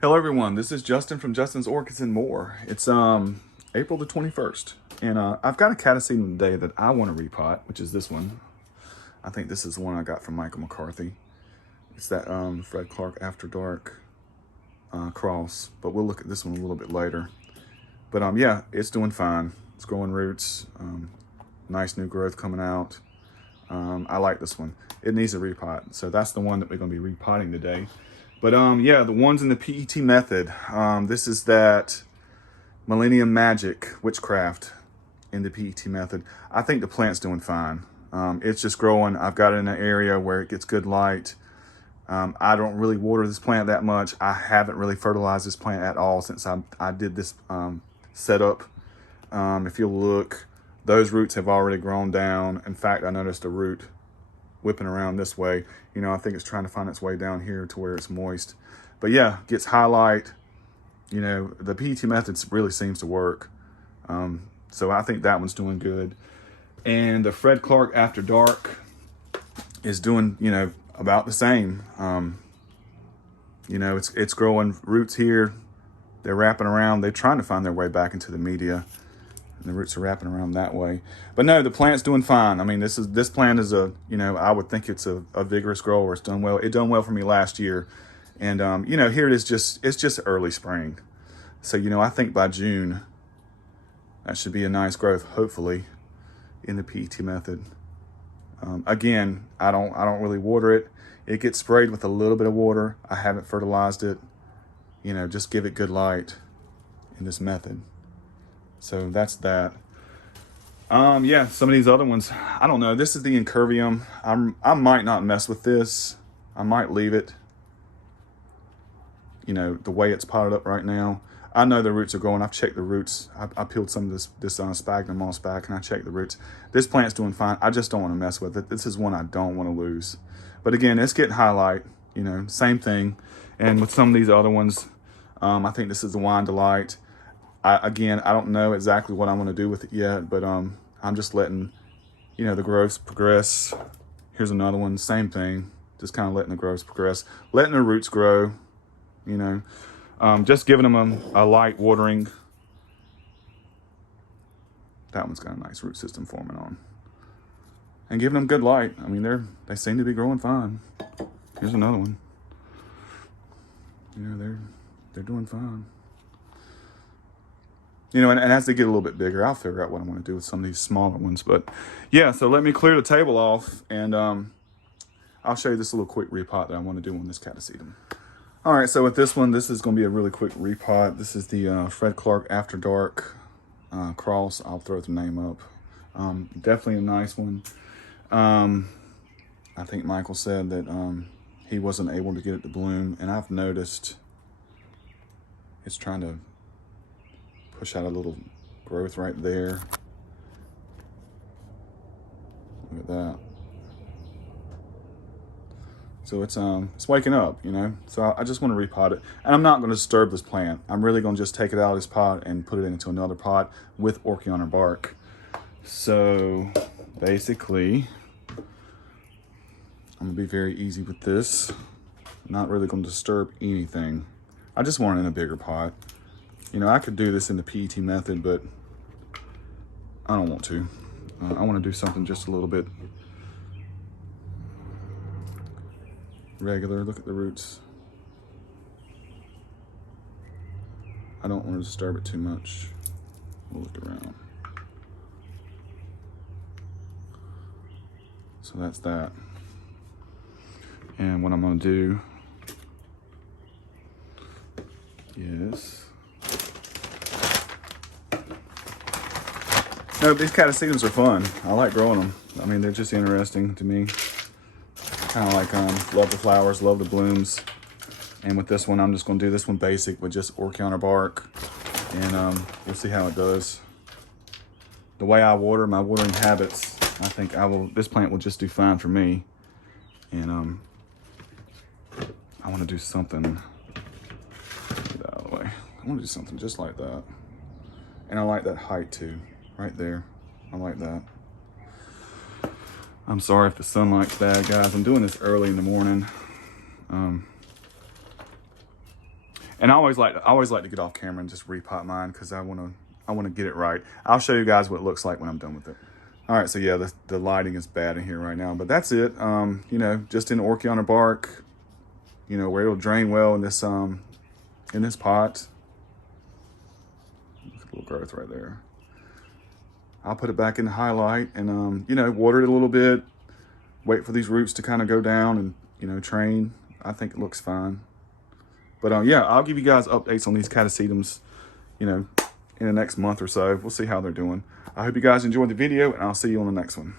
Hello everyone, this is Justin from Justin's Orchids and More. It's April the 21st, and I've got a catasetum today that I want to repot, which is this one. I think this is the one I got from Michael McCarthy. It's that Fred Clark After Dark cross, but we'll look at this one a little bit later. But yeah, it's doing fine. It's growing roots, nice new growth coming out. I like this one. It needs a repot, so that's the one that we're going to be repotting today. But yeah, the ones in the PET method. This is that Millennium Magic Witchcraft in the PET method. I think the plant's doing fine. It's just growing. I've got it in an area where it gets good light. I don't really water this plant that much. I haven't really fertilized this plant at all since I did this setup. If you look, those roots have already grown down. In fact, I noticed a root whipping around this way. You know, I think it's trying to find its way down here to where it's moist. But yeah, gets highlight. You know, the PET method really seems to work. So I think that one's doing good. And the Fred Clark After Dark is doing, you know, about the same. You know, it's growing roots here. They're wrapping around. They're trying to find their way back into the media. And the roots are wrapping around that way. But no, the plant's doing fine. I mean, this plant is a, you know, I would think it's a vigorous grower. It's done well. It done well for me last year. And, you know, here it is it's just early spring. So, you know, I think by June, that should be a nice growth, hopefully, in the PET method. Again, I don't really water it. It gets sprayed with a little bit of water. I haven't fertilized it. You know, just give it good light in this method. So that's that. Yeah, some of these other ones, I don't know. This is the Incurvium. I might not mess with this. I might leave it, you know, the way it's potted up right now. I know the roots are growing. I've checked the roots. I peeled some of this sphagnum moss back, and I checked the roots. This plant's doing fine. I just don't want to mess with it. This is one I don't want to lose. But again, it's getting highlight, you know, same thing. And with some of these other ones, I think this is the Wine Delight. Again, I don't know exactly what I want to do with it yet, but I'm just letting, you know, the growth progress. Here's another one, same thing. Just kind of letting the growth progress, letting the roots grow, you know. Just giving them a light watering. That one's got a nice root system forming on. And giving them good light. I mean, they seem to be growing fine. Here's another one. You know, they're doing fine. You know, and as they get a little bit bigger, I'll figure out what I want to do with some of these smaller ones. But yeah, so let me clear the table off, and I'll show you this little quick repot that I want to do on this Catasetum. All right, so with this one, this is going to be a really quick repot. This is the Fred Clark After Dark cross. I'll throw the name up. Definitely a nice one. I think Michael said that he wasn't able to get it to bloom, and I've noticed it's trying to push out a little growth right there. Look at that. So it's waking up, you know. So I just want to repot it. And I'm not going to disturb this plant. I'm really going to just take it out of this pot and put it into another pot with Orchiona bark. So basically, I'm going to be very easy with this. Not really going to disturb anything. I just want it in a bigger pot. You know, I could do this in the PET method, but I don't want to. I want to do something just a little bit regular. Look at the roots. I don't want to disturb it too much. We'll look around. So that's that. And what I'm going to do is, no, these Catasetums are fun. I like growing them. I mean, they're just interesting to me. Kind of like, love the flowers, love the blooms. And with this one, I'm just going to do this one basic with just Orchiona bark. And we'll see how it does. The way I water, my watering habits, I think this plant will just do fine for me. And I want to do something, get that out of the way. I want to do something just like that. And I like that height too. Right there. I like that. I'm sorry if the sunlight's bad, guys. I'm doing this early in the morning. And I always like to get off camera and just repot mine because I want to get it right. I'll show you guys what it looks like when I'm done with it. All right, so yeah, the lighting is bad in here right now, but that's it. You know, just in Orchiana bark, you know, where it'll drain well in this pot. Look at the little growth right there. I'll put it back in the highlight and, you know, water it a little bit, wait for these roots to kind of go down and, you know, train. I think it looks fine. But yeah, I'll give you guys updates on these Catasetums, you know, in the next month or so. We'll see how they're doing. I hope you guys enjoyed the video, and I'll see you on the next one.